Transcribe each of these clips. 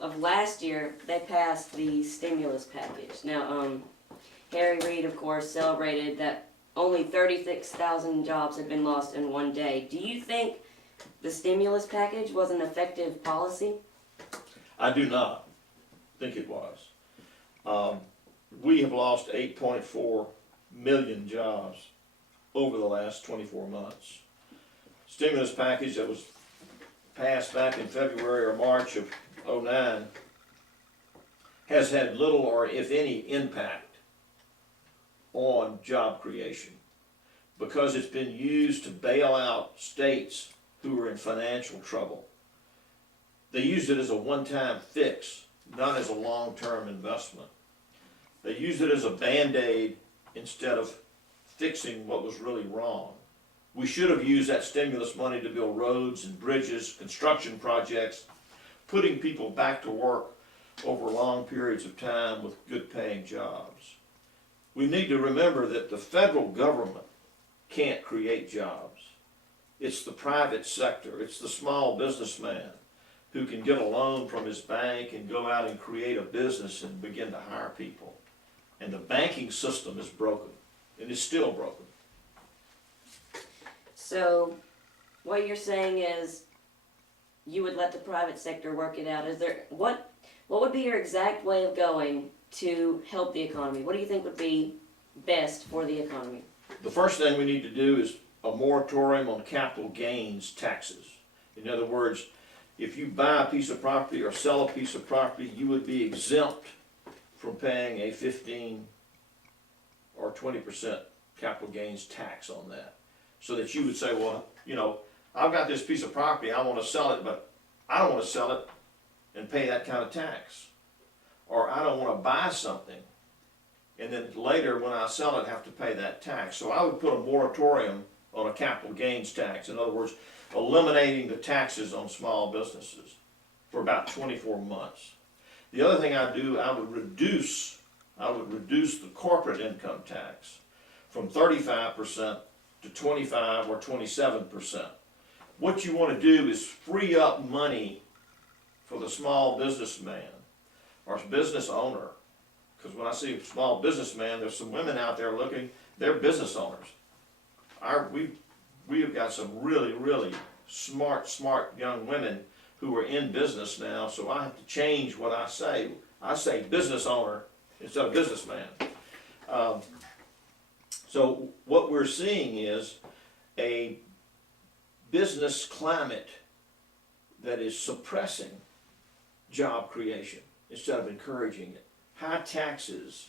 of last year, they passed the stimulus package. Now, Harry Reid, of course, celebrated that only 36,000 jobs had been lost in one day. Do you think the stimulus package was an effective policy? I do not think it was. We have lost 8.4 million jobs over the last 24 months. Stimulus package that was passed back in February or March of '09 has had little or if any impact on job creation because it's been used to bail out states who are in financial trouble. They used it as a one-time fix, not as a long-term investment. They used it as a Band-Aid instead of fixing what was really wrong. We should have used that stimulus money to build roads and bridges, construction projects, putting people back to work over long periods of time with good paying jobs. We need to remember that the federal government can't create jobs. It's the private sector, it's the small businessman who can get a loan from his bank and go out and create a business and begin to hire people. And the banking system is broken, and is still broken. So, what you're saying is you would let the private sector work it out. Is there what would be your exact way of going to help the economy? What do you think would be best for the economy? The first thing we need to do is a moratorium on capital gains taxes. In other words, if you buy a piece of property or sell a piece of property, you would be exempt from paying a 15 or 20% capital gains tax on that. So that you would say, well, you know, I've got this piece of property, I want to sell it, but I don't want to sell it and pay that kind of tax. Or I don't want to buy something and then later when I sell it have to pay that tax. So I would put a moratorium on a capital gains tax. In other words, eliminating the taxes on small businesses for about 24 months. The other thing I do, I would reduce the corporate income tax from 35% to 25 or 27%. What you want to do is free up money for the small businessman or business owner. Because when I see a small businessman, there's some women out there looking, they're business owners. We have got some really, really smart young women who are in business now, so I have to change what I say. I say business owner instead of businessman. So what we're seeing is a business climate that is suppressing job creation instead of encouraging it. High taxes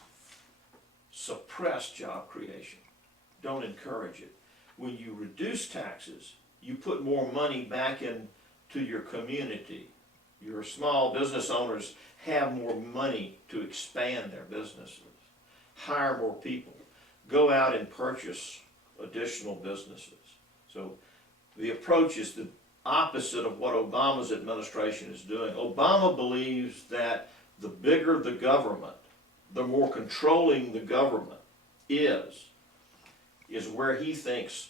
suppress job creation, don't encourage it. When you reduce taxes, you put more money back into your community. Your small business owners have more money to expand their businesses, hire more people, go out and purchase additional businesses. So the approach is the opposite of what Obama's administration is doing. Obama believes that the bigger the government, the more controlling the government is where he thinks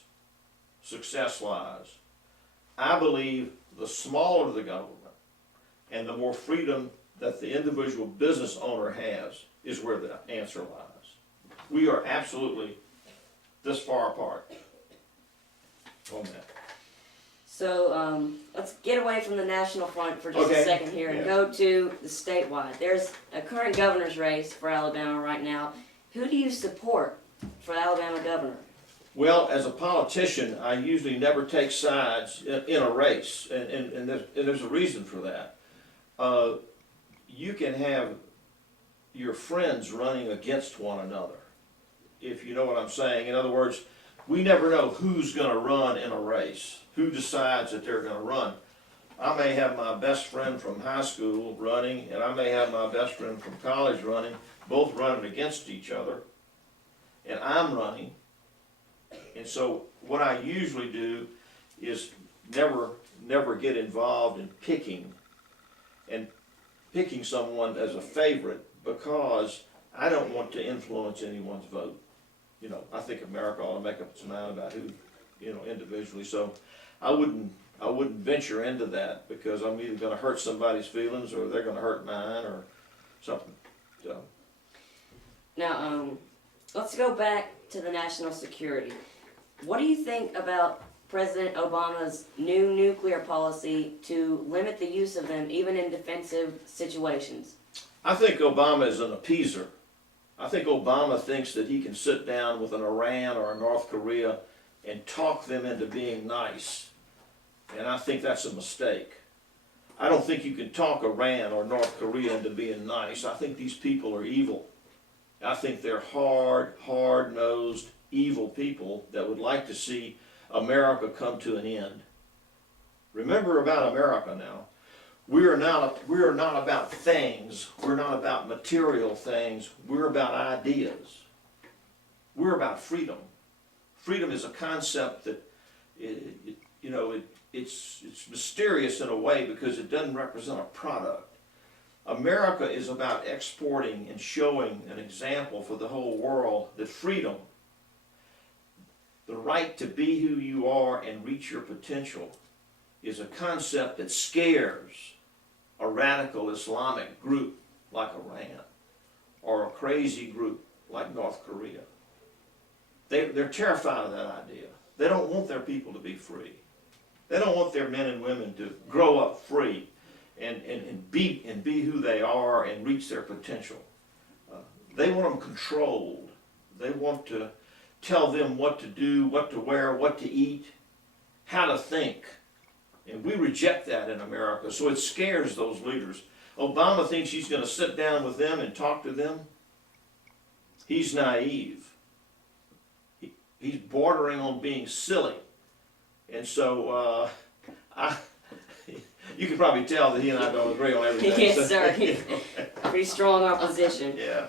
success lies. I believe the smaller the government and the more freedom that the individual business owner has is where the answer lies. We are absolutely this far apart on that. So let's get away from the national front for just a second here and go to the statewide. There's a current governor's race for Alabama right now. Who do you support for Alabama governor? Well, as a politician, I usually never take sides in a race, and there's a reason for that. You can have your friends running against one another, if you know what I'm saying. In other words, we never know who's going to run in a race, who decides that they're going to run. I may have my best friend from high school running, and I may have my best friend from college running, both running against each other, and I'm running. And so what I usually do is never get involved in picking someone as a favorite, because I don't want to influence anyone's vote. You know, I think America ought to make up its mind about who, you know, individually. So I wouldn't I wouldn't venture into that because I'm either gonna hurt somebody's feelings or they're gonna hurt mine or something, so. Now, let's go back to the national security. What do you think about President Obama's new nuclear policy to limit the use of them even in defensive situations? I think Obama is an appeaser. I think Obama thinks that he can sit down with an Iran or a North Korea and talk them into being nice. And I think that's a mistake. I don't think you can talk Iran or North Korea into being nice. I think these people are evil. I think they're hard-nosed, evil people that would like to see America come to an end. Remember about America now. We are not about things. We're not about material things. We're about ideas. We're about freedom. Freedom is a concept that, it's mysterious in a way because it doesn't represent a product. America is about exporting and showing an example for the whole world that freedom, the right to be who you are and reach your potential, is a concept that scares a radical Islamic group like Iran or a crazy group like North Korea. They're terrified of that idea. They don't want their people to be free. They don't want their men and women to grow up free and be who they are and reach their potential. They want them controlled. They want to tell them what to do, what to wear, what to eat, how to think. And we reject that in America, so it scares those leaders. Obama thinks he's going to sit down with them and talk to them. He's naive. He's bordering on being silly. And so you can probably tell that he and I don't agree on everything. Yes, sir. Pretty strong opposition. Yeah.